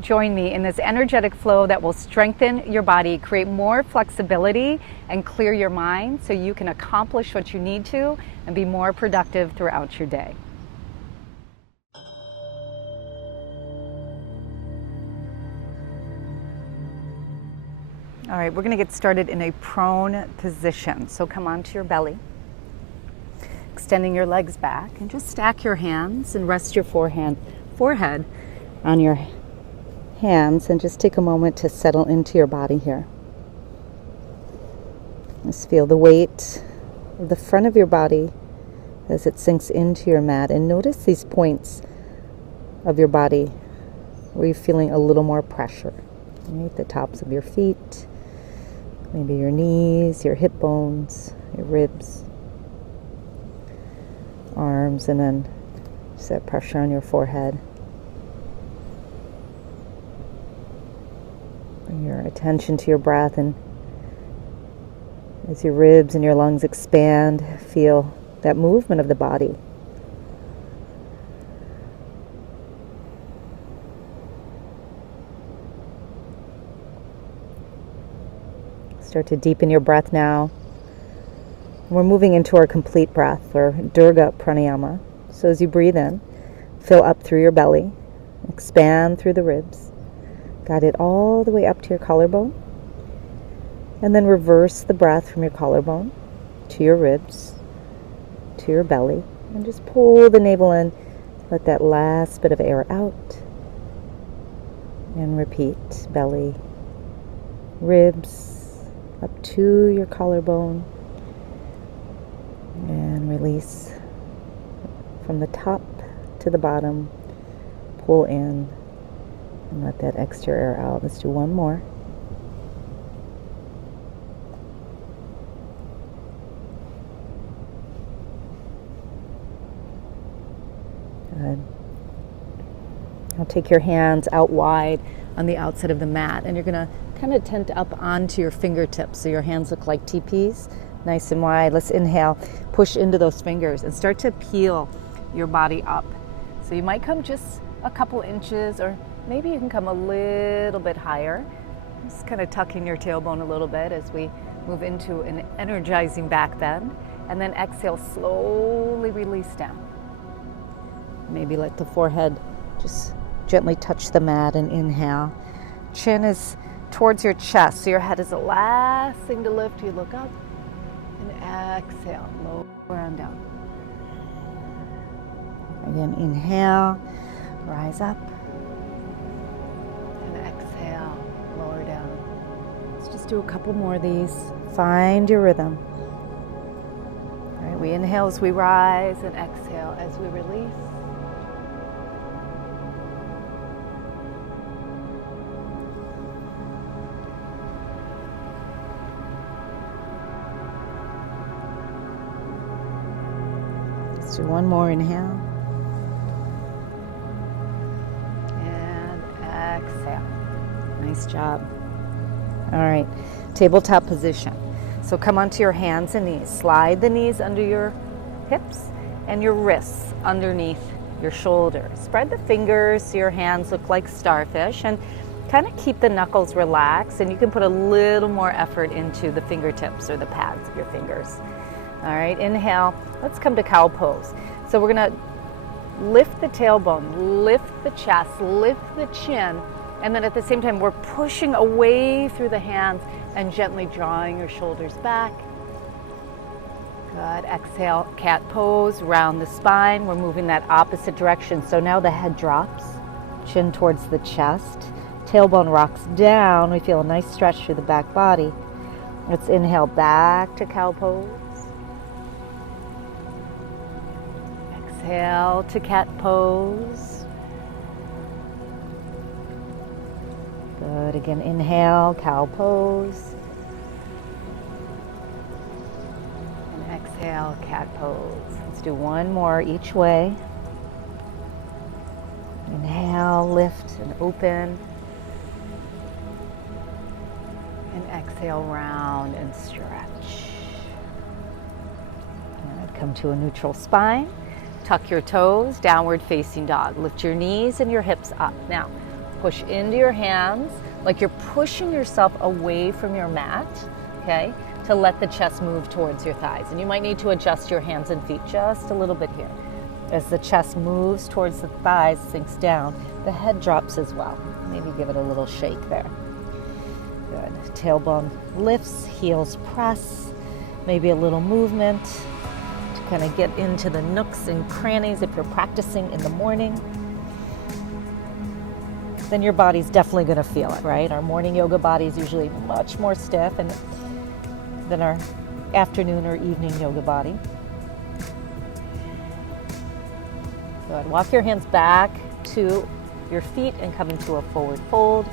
join me in this energetic flow that will strengthen your body, create more flexibility, and clear your mind so you can accomplish what you need to and be more productive throughout your day. All right, we're going to get started in a prone position. So come onto your belly, extending your legs back, and just stack your hands and rest your forehead on your hands, and just take a moment to settle into your body here. Just feel the weight of the front of your body as it sinks into your mat, and notice these points of your body where you're feeling a little more pressure. Right? The tops of your feet, maybe your knees, your hip bones, your ribs, arms, and then just that pressure on your forehead. Bring your attention to your breath, and as your ribs and your lungs expand, feel that movement of the body. Start to deepen your breath now. We're moving into our complete breath, or Durga Pranayama. So as you breathe in, fill up through your belly, expand through the ribs, guide it all the way up to your collarbone, and then reverse the breath from your collarbone to your ribs, to your belly, and just pull the navel in, let that last bit of air out, and repeat. Belly, ribs, up to your collarbone, and release from the top to the bottom. Pull in and let that extra air out. Let's do one more. Good. Now take your hands out wide on the outside of the mat, and you're going to kind of tent up onto your fingertips so your hands look like teepees, nice and wide. Let's inhale, push into those fingers, and start to peel your body up. So you might come just a couple inches, or maybe you can come a little bit higher. Just kind of tucking your tailbone a little bit as we move into an energizing back bend, and then exhale, slowly release down. Maybe let the forehead just gently touch the mat, and inhale. Chin is towards your chest, so your head is the last thing to lift. You look up and exhale, lower and down. Again, inhale, rise up, and exhale, lower down. Let's just do a couple more of these. Find your rhythm. All right, we inhale as we rise, and exhale as we release. Let's do one more. Inhale. And exhale. Nice job. All right, tabletop position. So come onto your hands and knees. Slide the knees under your hips and your wrists underneath your shoulders. Spread the fingers so your hands look like starfish, and kind of keep the knuckles relaxed, and you can put a little more effort into the fingertips or the pads of your fingers. All right, inhale. Let's come to cow pose. So we're going to lift the tailbone, lift the chest, lift the chin, and then at the same time we're pushing away through the hands and gently drawing your shoulders back. Good. Exhale, cat pose, round the spine. We're moving that opposite direction. So now the head drops, chin towards the chest, tailbone rocks down. We feel a nice stretch through the back body. Let's inhale back to cow pose. Exhale to cat pose. Good. Again, inhale, cow pose. And exhale, cat pose. Let's do one more each way. Inhale, lift and open. And exhale, round and stretch. And come to a neutral spine. Tuck your toes, downward facing dog. Lift your knees and your hips up. Now, Push into your hands like you're pushing yourself away from your mat, okay, to let the chest move towards your thighs. And you might need to adjust your hands and feet just a little bit here. As the chest moves towards the thighs, sinks down, the head drops as well. Maybe give it a little shake there. Good. Tailbone lifts, heels press, maybe a little movement to kind of get into the nooks and crannies if you're practicing in the morning. Then your body's definitely going to feel it, right? Our morning yoga body is usually much more stiff than our afternoon or evening yoga body. Good. Walk your hands back to your feet and come into a forward fold.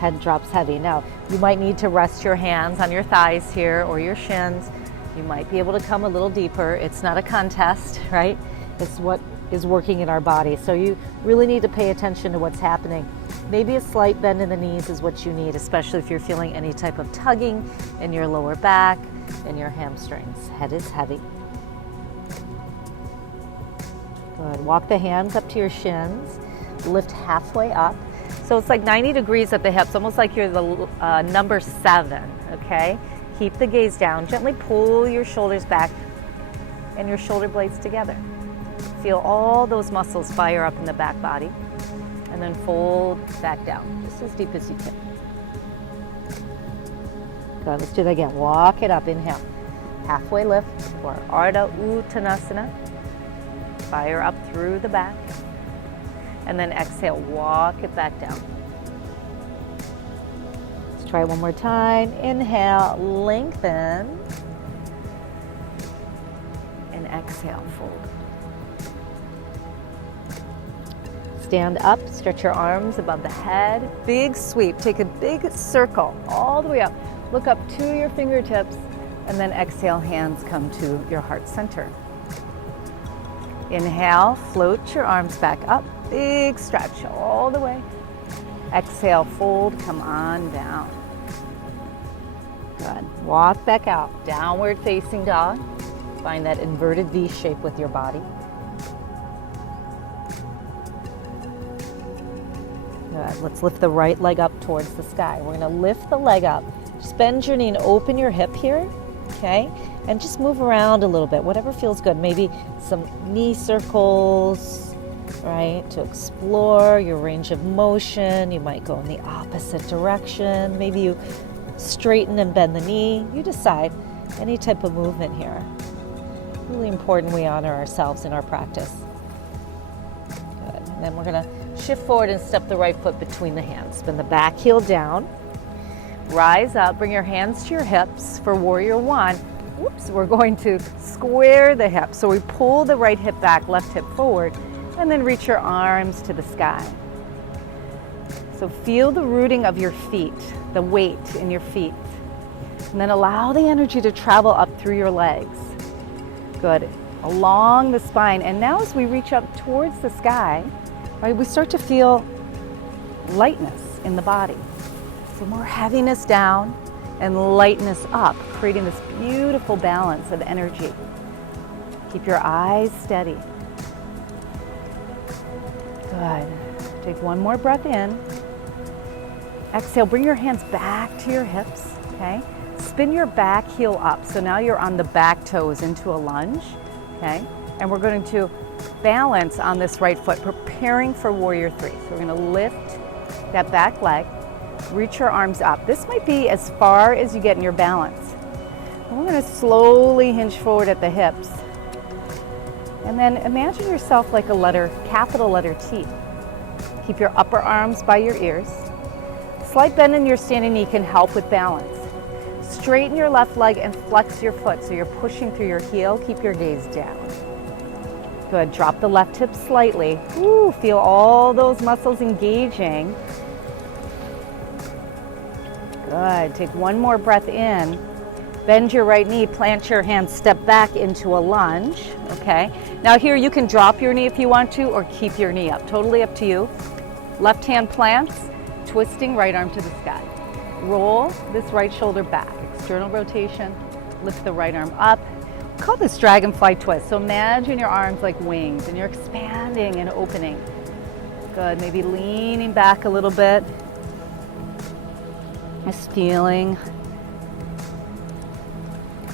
Head drops heavy. Now, you might need to rest your hands on your thighs here or your shins. You might be able to come a little deeper. It's not a contest, right? It's what is working in our body. So you really need to pay attention to what's happening. Maybe a slight bend in the knees is what you need, especially if you're feeling any type of tugging in your lower back and your hamstrings. Head is heavy. Good. Walk the hands up to your shins. Lift halfway up. So it's like 90 degrees at the hips, almost like you're the number 7, okay? Keep the gaze down. Gently pull your shoulders back and your shoulder blades together. Feel all those muscles fire up in the back body. And then fold back down, just as deep as you can. Good, let's do that again. Walk it up, inhale. Halfway lift, or Ardha Uttanasana. Fire up through the back. And then exhale, walk it back down. Let's try it one more time. Inhale, lengthen. And exhale, fold. Stand up, stretch your arms above the head. Big sweep, take a big circle all the way up. Look up to your fingertips, and then exhale, hands come to your heart center. Inhale, float your arms back up. Big stretch all the way. Exhale, fold, come on down. Good. Walk back out. Downward facing dog. Find that inverted V shape with your body. Good. Let's lift the right leg up towards the sky. We're going to lift the leg up. Just bend your knee and open your hip here, okay? And just move around a little bit, whatever feels good. Maybe some knee circles, right? To explore your range of motion. You might go in the opposite direction. Maybe you straighten and bend the knee. You decide. Any type of movement here. Really important we honor ourselves in our practice. Good. And then we're going to shift forward and step the right foot between the hands. Spin the back heel down. Rise up. Bring your hands to your hips for Warrior One. Whoops, we're going to square the hips. So we pull the right hip back, left hip forward, and then reach your arms to the sky. So feel the rooting of your feet, the weight in your feet. And then allow the energy to travel up through your legs. Good. Along the spine. And now as we reach up towards the sky, right, we start to feel lightness in the body. So more heaviness down and lightness up, creating this beautiful balance of energy. Keep your eyes steady. Good. Take one more breath in. Exhale, bring your hands back to your hips, okay? Spin your back heel up. So now you're on the back toes into a lunge, okay? And we're going to balance on this right foot, preparing for Warrior Three. So we're going to lift that back leg, reach your arms up. This might be as far as you get in your balance. And we're going to slowly hinge forward at the hips. And then imagine yourself like a letter, capital letter T. Keep your upper arms by your ears. Slight bend in your standing knee can help with balance. Straighten your left leg and flex your foot so you're pushing through your heel. Keep your gaze down. Good. Drop the left hip slightly. Ooh, feel all those muscles engaging. Good. Take one more breath in. Bend your right knee, plant your hands, step back into a lunge. Okay. Now here you can drop your knee if you want to or keep your knee up. Totally up to you. Left hand plants, twisting right arm to the sky. Roll this right shoulder back. External rotation. Lift the right arm up. We call this dragonfly twist. So imagine your arms like wings and you're expanding and opening. Good, maybe leaning back a little bit. Just feeling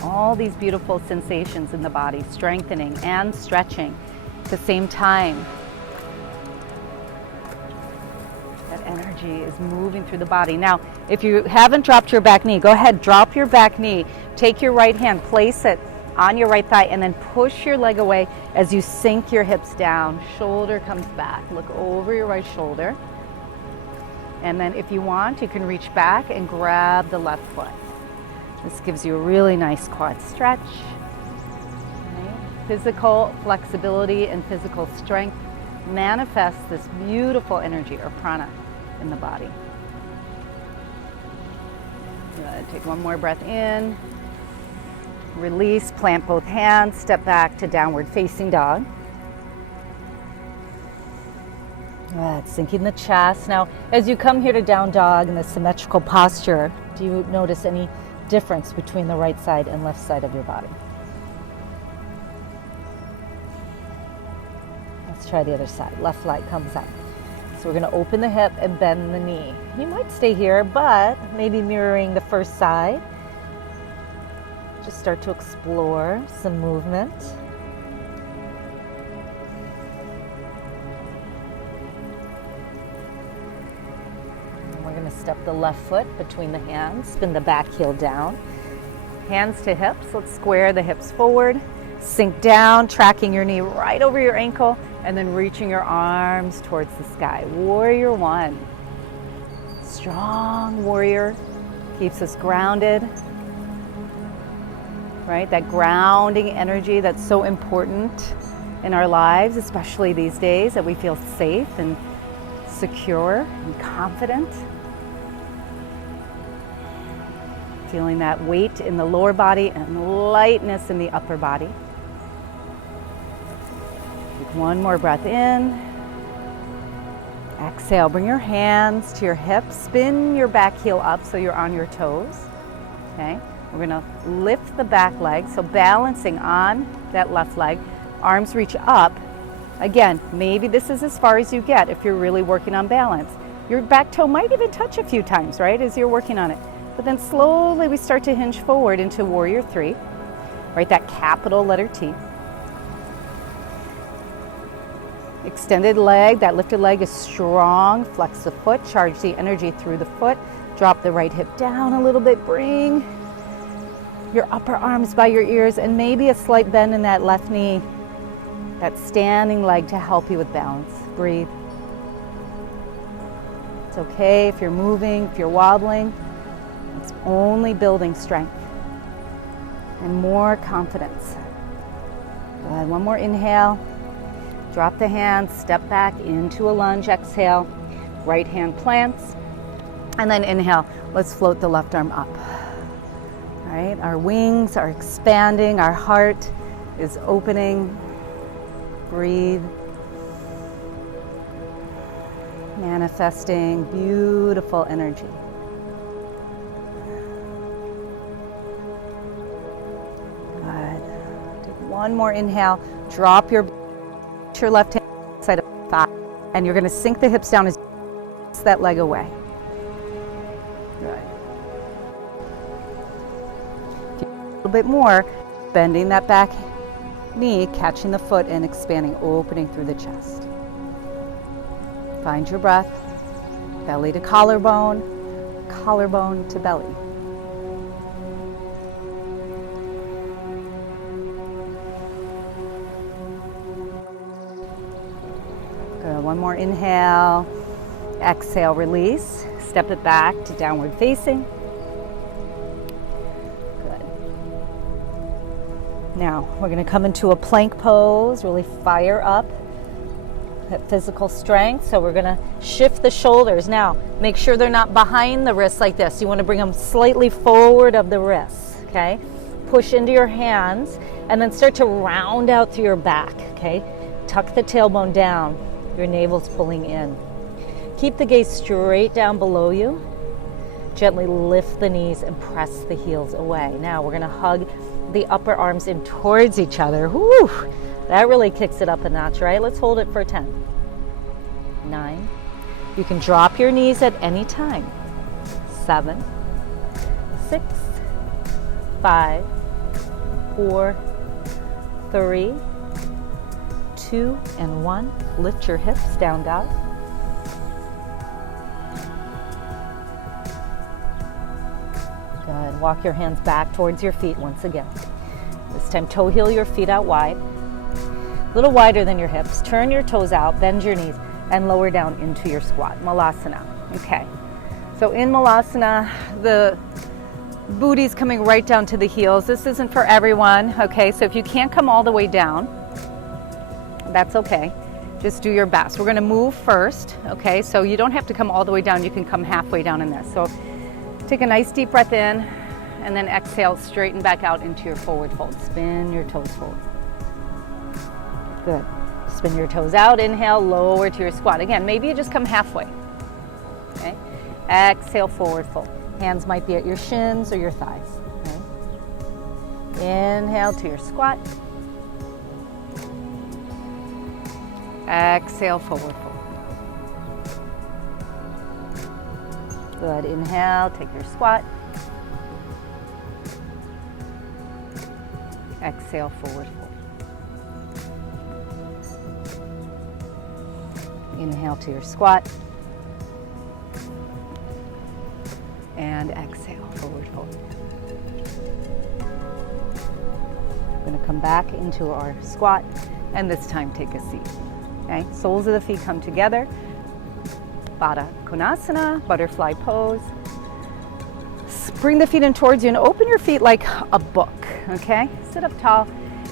all these beautiful sensations in the body, strengthening and stretching at the same time. That energy is moving through the body. Now, if you haven't dropped your back knee, go ahead, drop your back knee. Take your right hand, place it on your right thigh, and then push your leg away as you sink your hips down. Shoulder comes back. Look over your right shoulder. And then if you want, you can reach back and grab the left foot. This gives you a really nice quad stretch. Okay. Physical flexibility and physical strength manifests this beautiful energy or prana in the body. Good. Take one more breath in. Release, plant both hands, step back to downward facing dog. Good, sinking the chest. Now, as you come here to down dog in the symmetrical posture, do you notice any difference between the right side and left side of your body? Let's try the other side. Left leg comes up. So we're going to open the hip and bend the knee. You might stay here, but maybe mirroring the first side. Just start to explore some movement. And we're going to step the left foot between the hands, spin the back heel down. Hands to hips. Let's square the hips forward. Sink down, tracking your knee right over your ankle, and then reaching your arms towards the sky. Warrior one. Strong warrior keeps us grounded. Right? That grounding energy that's so important in our lives, especially these days, that we feel safe and secure and confident. Feeling that weight in the lower body and lightness in the upper body. Take one more breath in. Exhale, bring your hands to your hips, spin your back heel up so you're on your toes. Okay? We're going to lift the back leg, so balancing on that left leg. Arms reach up. Again, maybe this is as far as you get if you're really working on balance. Your back toe might even touch a few times, right, as you're working on it. But then slowly we start to hinge forward into warrior three, right, that capital letter T. Extended leg, that lifted leg is strong. Flex the foot, charge the energy through the foot. Drop the right hip down a little bit, bring your upper arms by your ears, and maybe a slight bend in that left knee, that standing leg to help you with balance. Breathe. It's okay if you're moving, if you're wobbling. It's only building strength and more confidence. Good. One more inhale. Drop the hands, step back into a lunge, exhale. Right hand plants, and then inhale. Let's float the left arm up. Right? Our wings are expanding, our heart is opening. Breathe. Manifesting beautiful energy. Good. Take one more inhale. Drop your left hand side of the thigh, and you're going to sink the hips down as you press that leg away. Good. A little bit more, bending that back knee, catching the foot and expanding, opening through the chest. Find your breath, belly to collarbone, collarbone to belly. Good. One more inhale, exhale, release, step it back to downward facing. Now, we're going to come into a plank pose, really fire up that physical strength. So we're going to shift the shoulders. Now, make sure they're not behind the wrists like this. You want to bring them slightly forward of the wrists, okay? Push into your hands and then start to round out through your back, okay? Tuck the tailbone down, your navel's pulling in. Keep the gaze straight down below you. Gently lift the knees and press the heels away. Now, we're going to hug the upper arms in towards each other. Woo! That really kicks it up a notch, right? Let's hold it for 10. 9. You can drop your knees at any time. 7, 6, 5, 4, 3, 2, and 1. Lift your hips, down dog. Good. Walk your hands back towards your feet once again. This time, toe heel your feet out wide. A little wider than your hips. Turn your toes out, bend your knees, and lower down into your squat. Malasana. Okay. So in Malasana, the booty's coming right down to the heels. This isn't for everyone, okay? So if you can't come all the way down, that's okay. Just do your best. We're gonna move first, okay? So you don't have to come all the way down. You can come halfway down in this. So take a nice deep breath in, and then exhale, straighten back out into your forward fold. Spin your toes forward. Good. Spin your toes out, inhale, lower to your squat. Again, maybe you just come halfway, okay? Exhale, forward fold. Hands might be at your shins or your thighs, okay? Inhale to your squat. Exhale, forward fold. Good, inhale, take your squat. Exhale, forward fold. Inhale to your squat. And exhale, forward fold. We're going to come back into our squat, and this time take a seat. Okay, soles of the feet come together. Baddha Konasana, butterfly pose. Bring the feet in towards you and open your feet like a book, okay? Sit up tall,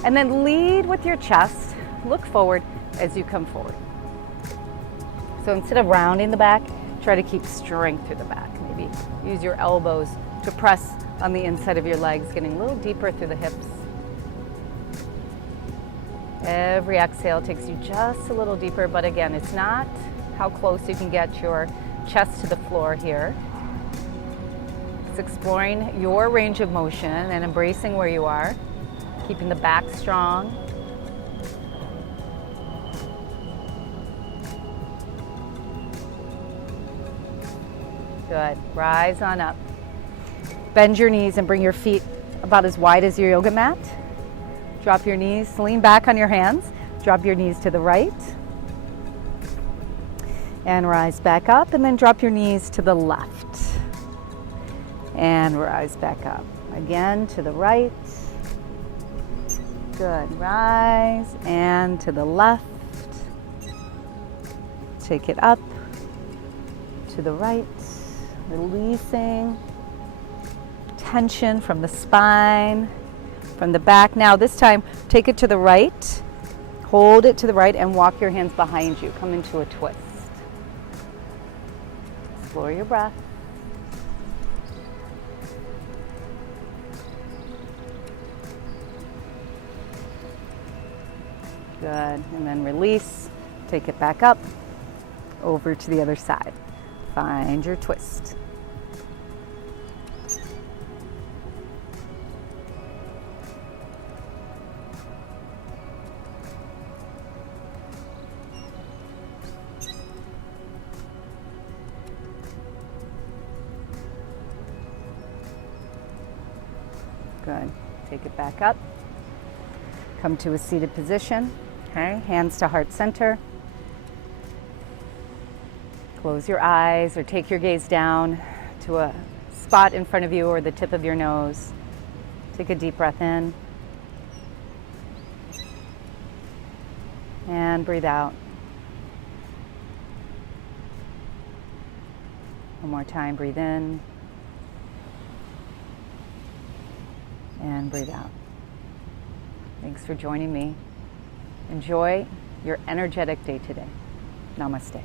and then lead with your chest. Look forward as you come forward. So instead of rounding the back, try to keep strength through the back. Maybe use your elbows to press on the inside of your legs, getting a little deeper through the hips. Every exhale takes you just a little deeper, but again, it's not how close you can get your chest to the floor here. It's exploring your range of motion and embracing where you are, keeping the back strong. Good. Rise on up. Bend your knees and bring your feet about as wide as your yoga mat. Drop your knees, lean back on your hands. Drop your knees to the right. And rise back up, and then drop your knees to the left. And rise back up. Again, to the right. Good. Rise, and to the left. Take it up, to the right. Releasing tension from the spine, from the back. Now this time, take it to the right, hold it to the right, and walk your hands behind you. Come into a twist. Explore your breath. Good, and then release. Take it back up, over to the other side. Find your twist. Good. Take it back up. Come to a seated position. Okay, hands to heart center. Close your eyes or take your gaze down to a spot in front of you or the tip of your nose. Take a deep breath in. And breathe out. One more time, breathe in. And breathe out. Thanks for joining me. Enjoy your energetic day today. Namaste.